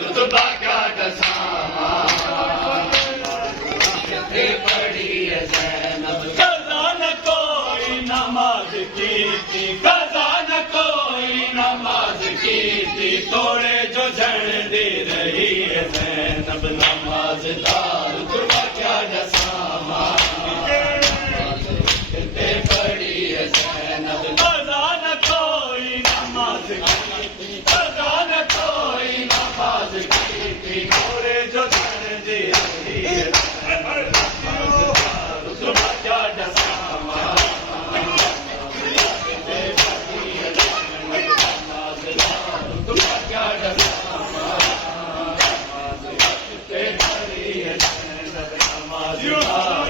रुतबा क्या दसामा पड़ी है ज़ैनब कज़ा न कोई नमाज की थी कज़ा न कोई नमाज की थी तोड़े जो झड़ दे रही है ज़ैनब नमाज़दार रुतबा क्या दसामा पड़ी है ज़ैनब कज़ा न कोई नमाज की थी कज़ा न कोई नमाज की थी तोड़े जो झड़ दे रही है रुतबा क्या दसामा रुतबा क्या दसामा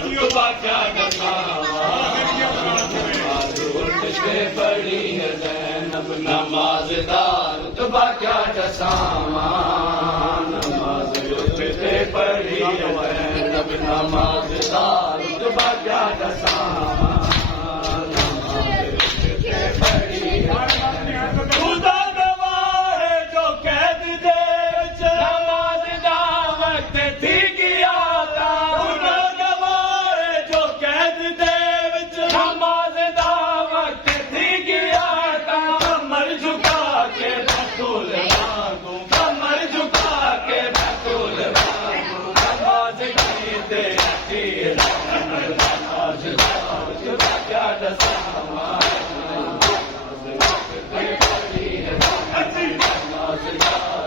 रुतबा क्या दसामा पड़ी है ज़ैनब नमाज़दार रुतबा क्या दसामा नमाज़ उठते पड़ी है ज़ैनब नमाज़दार रुतबा क्या दसामा नमाज़ उठते पड़ी है खुदा गवाह है जो कैद दे नमाज़दा वक्त थी किया था खुदा गवाह है जो कैद दे नमाज़दा वक्त थी किया था कमर झुका के बैतुल मांगू कमर झुका के बैतुल मांगू नमाज कीते नमाज क्या दसामा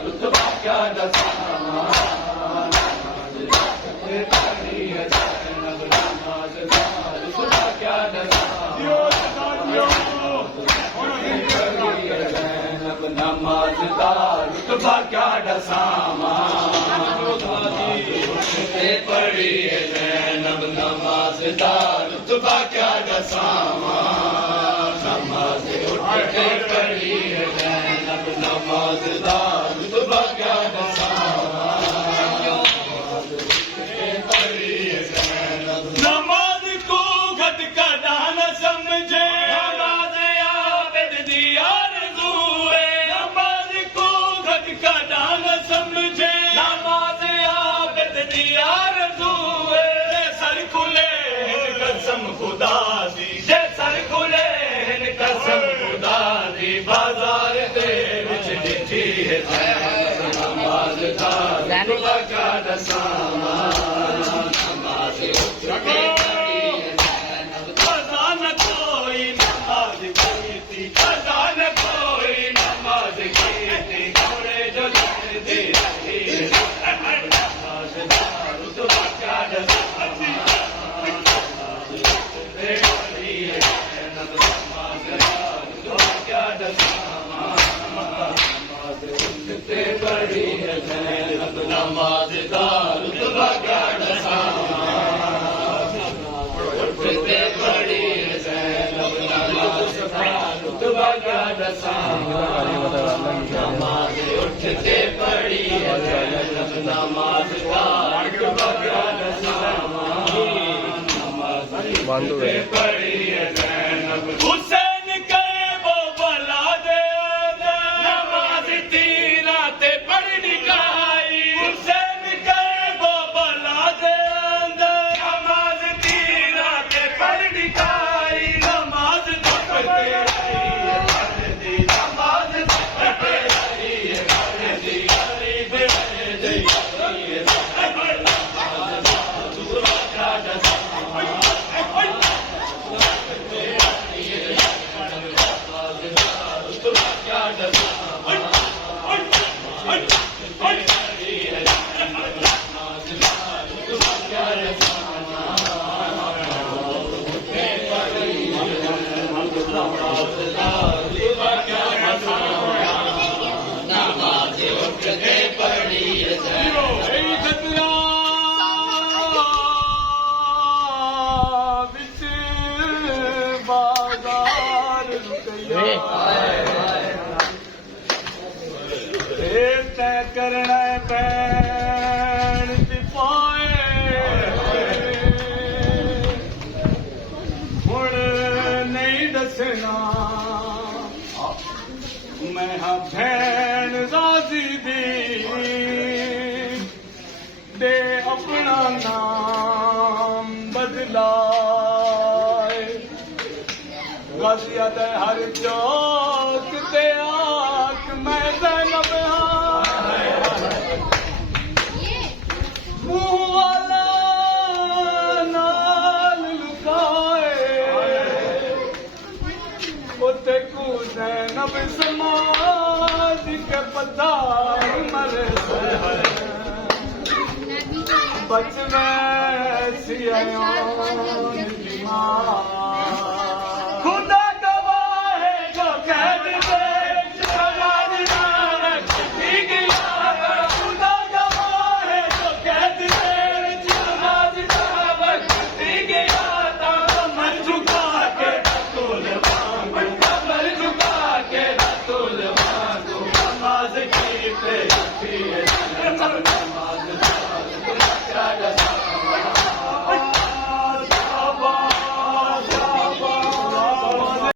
रुतबा क्या दसामा रुतबा क्या नमाज़दार रुतबा क्या दसामा पड़ी है ज़ैनब नमाज़दार रुतबा क्या दसामा नमाज उठते पड़ी है ज़ैनब नमाज़दार रुतबा क्या दसामा पड़ी है ज़ैनब नमाज को घट का दान समझे नमाज आबिद दिया का दान समझे नमाज आबिद दिया रज़ू सर खुले कसम खुदा दी सर खुले कसम खुदा दी बाजार दे विच डिठी है नमाज़दार रुतबा क्या दसामा नमाज उठते कज़ा न कोई नमाज की थी कज़ा न कोई नमाज की थी रुतबा क्या दसामा क्या दसामा उठते पड़ी है ज़ैनब नमाज़दार रुतबा क्या दसामा उठते पड़ी है ज़ैनब नमाज़दार रुतबा क्या दसामा नमाज उठते पड़ी है ज़ैनब नमाज़दार रुतबा क्या दसामा नमाज उठते पड़ी है ज़ैनब हुसैन करे वो भला दे नमाज तीना ते पढ़ निकाई हुसैन करे वो भला दे नमाज तीना ते पढ़ निकाई नमाज करना पैन पाए हुण नहीं दसना मैं हाँ भैन राजी दी अपना नाम बदलाए गाजिया दे हर चौक ते आक मैं ज़ैनब मुँह वाला नाल लुकाए उते को ज़ैनब समाज के पतार मरे बच में सिया